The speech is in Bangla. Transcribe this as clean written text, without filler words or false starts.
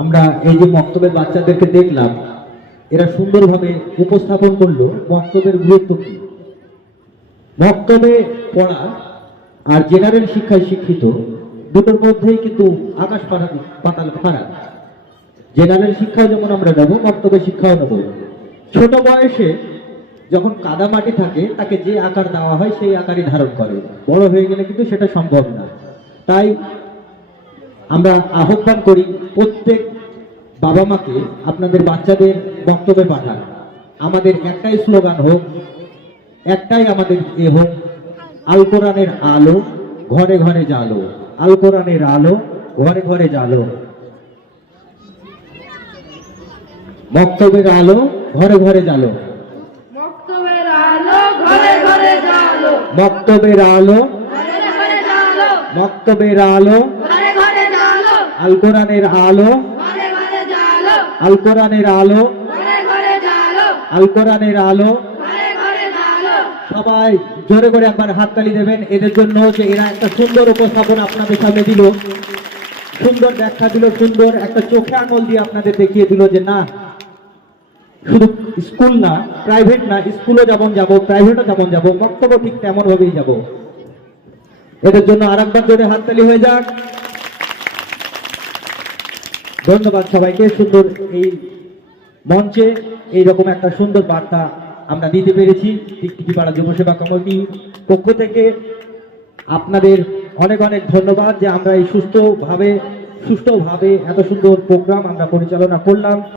আমরা এই যে মক্তবের বাচ্চাদেরকে দেখলাম, এরা সুন্দরভাবে উপস্থাপন করলো মক্তবের গুরুত্ব কি। মক্তবে পড়া আর জেনারেল শিক্ষায় শিক্ষিত দুটোর মধ্যেই কিন্তু আকাশ পাতাল ফারাক। জেনারেল শিক্ষাও যেমন আমরা নেব, মক্তবে শিক্ষাও নেব। ছোট বয়সে যখন কাদা মাটি থাকে তাকে যে আকার দেওয়া হয় সেই আকারই ধারণ করে, বড় হয়ে গেলে কিন্তু সেটা সম্ভব না। তাই আমরা আহ্বান করি প্রত্যেক বাবা মাকে আপনাদের বাচ্চাদের বক্তব্যে পাঠান। আমাদের একটাই স্লোগান হোক, একটাই আমাদের হোক, আল কোরআনের আলো ঘরে ঘরে জালো, আল কোরআনের আলো ঘরে ঘরে জালো, বক্তব্যের আলো ঘরে ঘরে জালো, মক্তবের আলো ঘরে ঘরে জালো, বক্তব্যের আলো ঘরে ঘরে জালো, বক্তব্যের আলো ঘরে ঘরে জালো, আল কোরআনের আলো ঘরে ঘরে জালো, আল কোরআনের আলো ঘরে ঘরে জালো, আল কোরআনের আলো। ঘরে ঘরে জালো। সবাই জোরে করে একবার হাততালি দেবেন এদের জন্য, যে এরা একটা সুন্দর উপস্থাপন আপনাদের সামনে দিল, সুন্দর ব্যাখ্যা দিল, সুন্দর একটা চোখে আঙুল দিয়ে আপনাদের দেখিয়ে দিল যে না, শুধু স্কুল না, প্রাইভেট না, স্কুলও যেমন যাব, প্রাইভেটও যেমন যাব, বক্তব্য ঠিক তেমন ভাবেই যাব। এদের জন্য আরেকবার জোরে হাততালি হয়ে যাক। ধন্যবাদ সবাইকে। সুন্দর এই মঞ্চে এইরকম একটা সুন্দর বার্তা আমরা দিতে পেরেছি টিকটিকিপাড়া যুবসেবা কমিটির পক্ষ থেকে। আপনাদের অনেক অনেক ধন্যবাদ যে আমরা এই সুষ্ঠুভাবে এত সুন্দর প্রোগ্রাম আমরা পরিচালনা করলাম।